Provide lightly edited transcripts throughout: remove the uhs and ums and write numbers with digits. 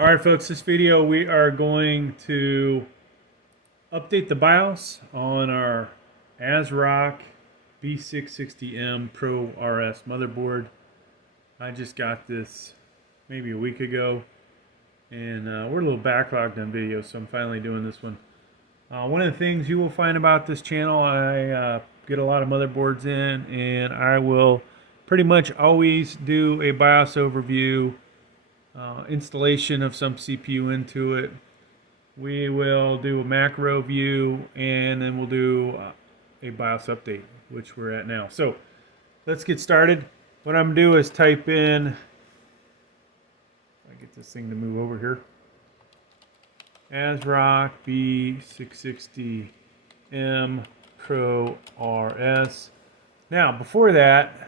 Alright folks, this video we are going to update the BIOS on our Asrock B660m Pro RS motherboard. I just got this maybe a week ago, and we're a little backlogged on videos, so I'm finally doing this one. One of the things you will find about this channel, I get a lot of motherboards in, and I will pretty much always do a BIOS overview, installation of some CPU into it. We will do a macro view, and then we'll do a BIOS update, which we're at now. So let's get started. What I'm going to do is type in, if I get this thing to move over here, Asrock B660m Pro RS. Now, before that,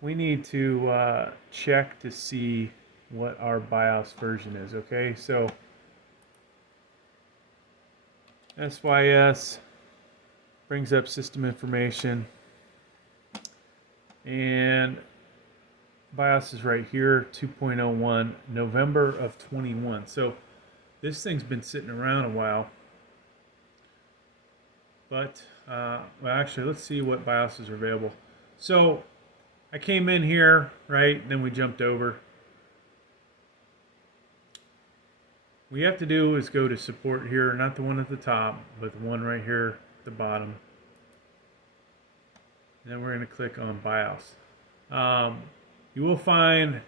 we need to check to see what our BIOS version is, okay? So SYS brings up system information, and BIOS is right here, 2.01, November of 21. So this thing's been sitting around a while. But, well, actually, let's see what BIOSes are available. So I came in here, right, then we jumped over. What you have to do is go to support here, not the one at the top, but the one right here at the bottom. And then we're going to click on BIOS. You will find,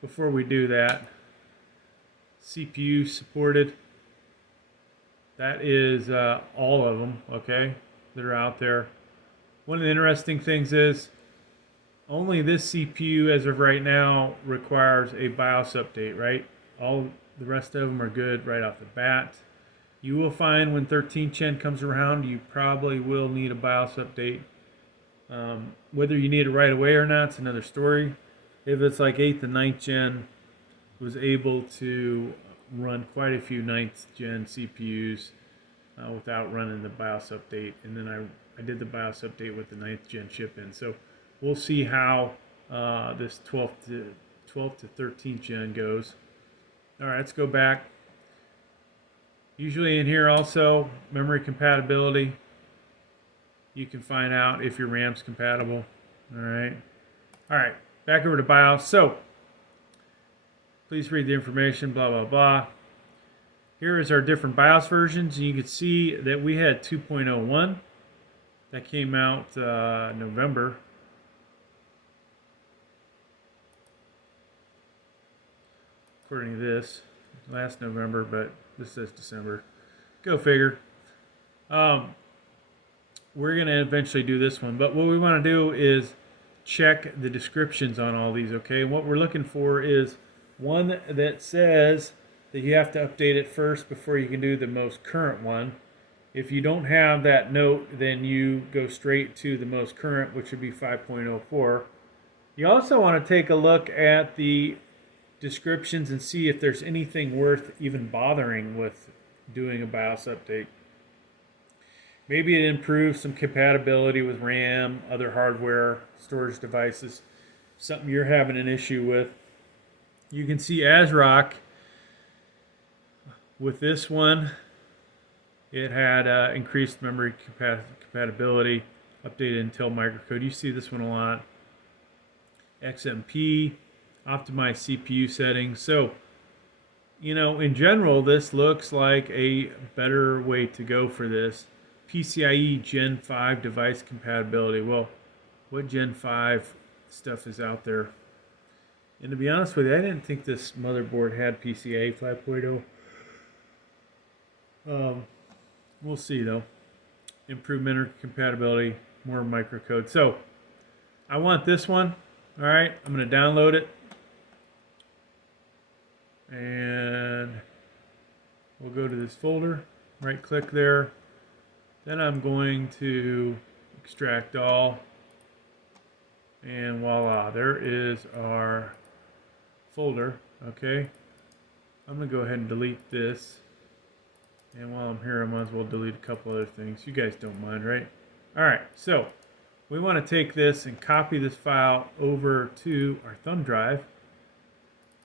before we do that, CPU supported. That is all of them, okay, that are out there. One of the interesting things is only this CPU, as of right now, requires a BIOS update, right? All the rest of them are good right off the bat. You will find when 13th gen comes around, you probably will need a BIOS update. Whether you need it right away or not, it's another story. If it's like 8th and 9th gen, was able to run quite a few 9th gen CPUs without running the BIOS update. And then I did the BIOS update with the 9th gen chip in. So we'll see how this 12th to 13th gen goes. All right, let's go back. Usually in here also, memory compatibility. You can find out if your RAM's compatible. All right, back over to BIOS. So please read the information, blah, blah, blah. Here is our different BIOS versions. You can see that we had 2.01. That came out November. According to this, last November, but this says December. Go figure. We're going to eventually do this one, but what we want to do is check the descriptions on all these, okay? And what we're looking for is one that says that you have to update it first before you can do the most current one. If you don't have that note, then you go straight to the most current, which would be 5.04. You also want to take a look at the descriptions and see if there's anything worth even bothering with doing a BIOS update. Maybe it improves some compatibility with RAM, other hardware, storage devices, something you're having an issue with. You can see Asrock with this one. It had increased memory compatibility, updated Intel microcode. You see this one a lot. XMP, optimized CPU settings. So, you know, in general, this looks like a better way to go for this. PCIe Gen 5 device compatibility. Well, what Gen 5 stuff is out there? And to be honest with you, I didn't think this motherboard had PCIe 5.0. We'll see though. Improved memory compatibility, more microcode. So I want this one. All right, I'm going to download it, and we'll go to this folder. Right click there. Then I'm going to extract all, and voila, there is our folder. Okay, I'm going to go ahead and delete this. And while I'm here, I might as well delete a couple other things. You guys don't mind, right? All right, so we want to take this and copy this file over to our thumb drive.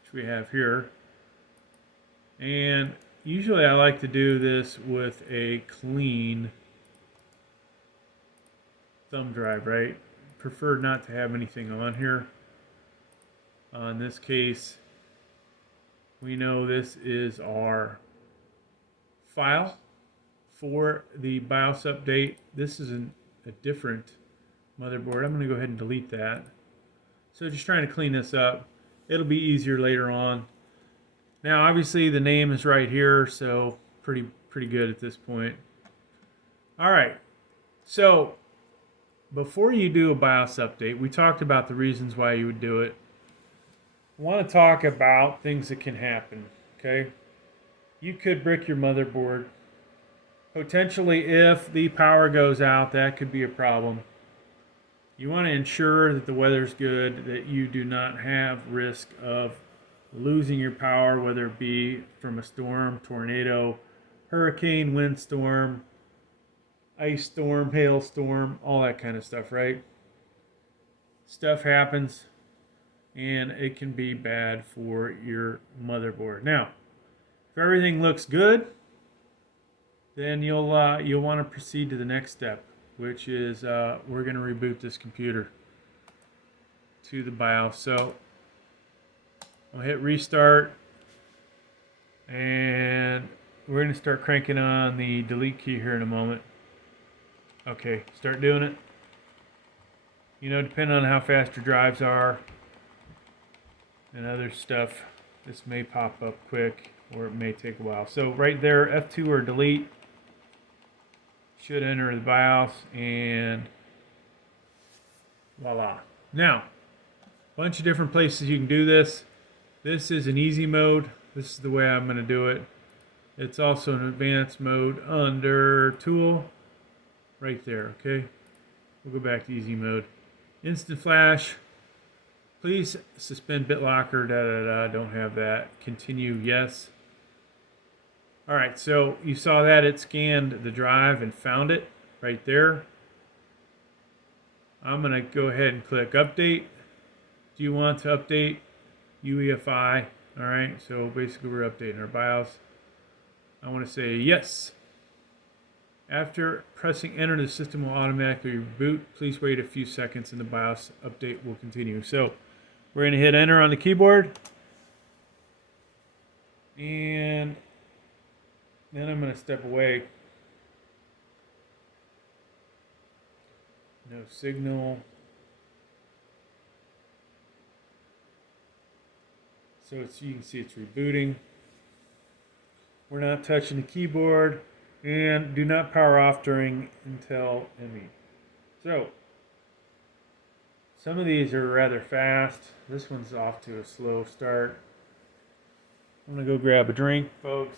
which we have here. And usually I like to do this with a clean thumb drive, right? Prefer not to have anything on here. In this case, we know this is our file for the BIOS update. This is a different motherboard. I'm going to go ahead and delete that. So just trying to clean this up. It'll be easier later on. Now obviously the name is right here, so pretty good at this point. All right, so before you do a BIOS update, we talked about the reasons why you would do it. I want to talk about things that can happen, okay? You could brick your motherboard. Potentially, if the power goes out, that could be a problem. You want to ensure that the weather's good, that you do not have risk of losing your power, whether it be from a storm, tornado, hurricane, windstorm, ice storm, hailstorm, all that kind of stuff, right? Stuff happens, and it can be bad for your motherboard. Now, if everything looks good, then you'll want to proceed to the next step, which is we're going to reboot this computer to the BIOS. So I'll hit restart, and we're going to start cranking on the delete key here in a moment. Okay, start doing it. You know, depending on how fast your drives are and other stuff, this may pop up quick or it may take a while. So right there, F2 or delete should enter the BIOS, and voila. Now, a bunch of different places you can do this. This is an easy mode. This is the way I'm going to do it. It's also an advanced mode under tool right there, okay? We'll go back to easy mode. Instant flash. Please suspend BitLocker. Don't have that. Continue, yes. All right, so you saw that it scanned the drive and found it right there. I'm going to go ahead and click update. Do you want to update UEFI? All right, so basically we're updating our BIOS. I want to say yes. After pressing enter, the system will automatically reboot. Please wait a few seconds and the BIOS update will continue. So we're going to hit enter on the keyboard. And then I'm going to step away. No signal. So you can see it's rebooting. We're not touching the keyboard, and do not power off during Intel ME. So some of these are rather fast. This one's off to a slow start. I'm gonna go grab a drink, folks.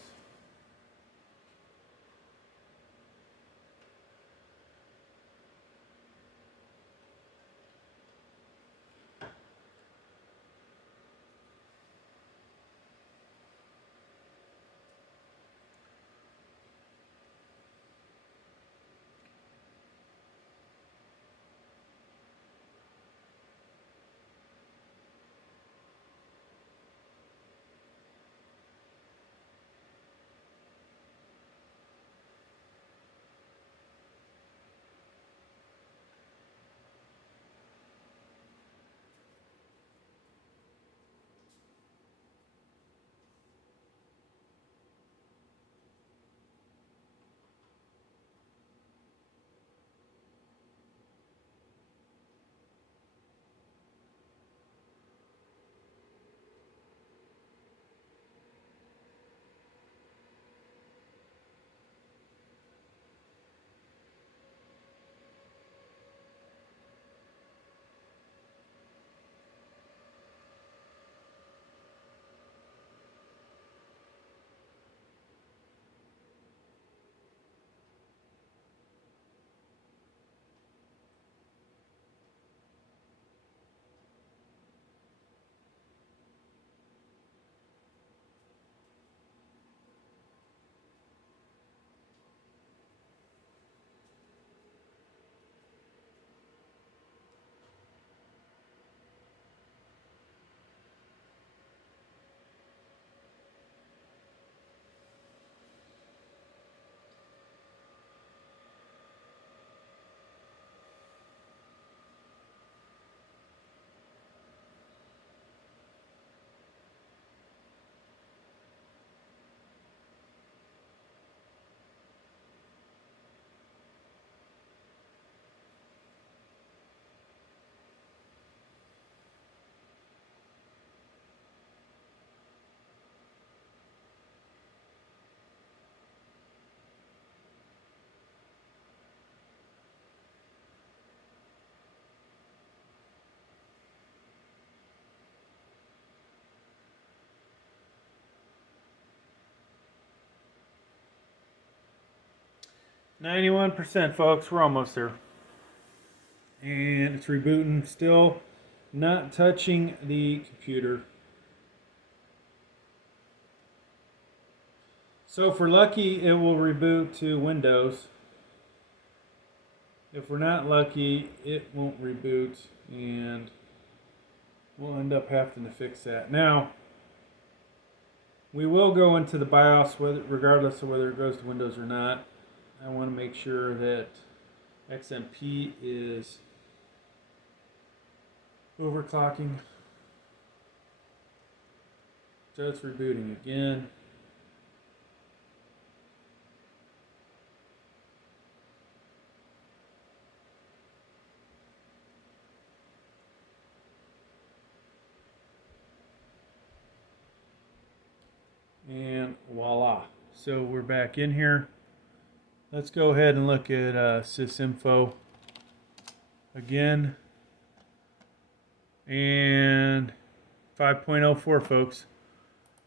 91%, folks. We're almost there. And it's rebooting. Still not touching the computer. So if we're lucky, it will reboot to Windows. If we're not lucky, it won't reboot, and we'll end up having to fix that. Now, we will go into the BIOS regardless of whether it goes to Windows or not. I want to make sure that XMP is overclocking. Just rebooting again. And voila. So we're back in here. Let's go ahead and look at sysinfo again. And 5.04, folks.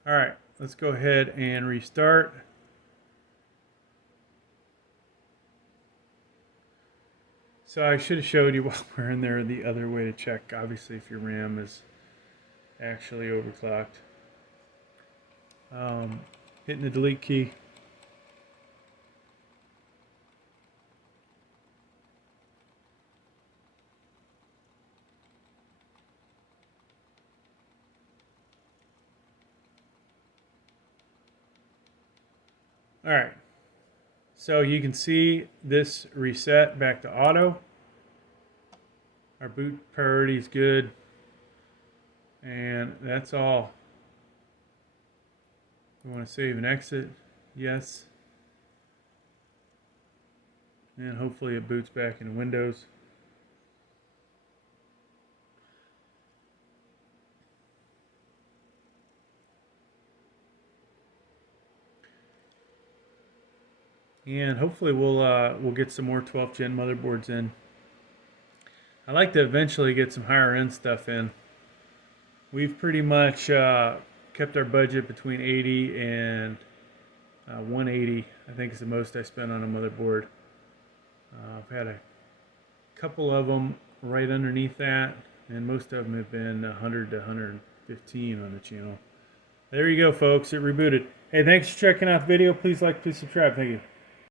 All right, let's go ahead and restart. So I should have showed you while we're in there the other way to check, obviously, if your RAM is actually overclocked. Hitting the delete key. All right, so you can see this reset back to auto. Our boot priority is good, and that's all. We want to save and exit, yes, and hopefully it boots back into Windows. And hopefully we'll get some more 12th gen motherboards in. I'd like to eventually get some higher end stuff in. We've pretty much kept our budget between 80 and 180. I think is the most I spent on a motherboard. I've had a couple of them right underneath that, and most of them have been 100 to 115 on the channel. There you go, folks. It rebooted. Hey, thanks for checking out the video. Please like, please subscribe. Thank you.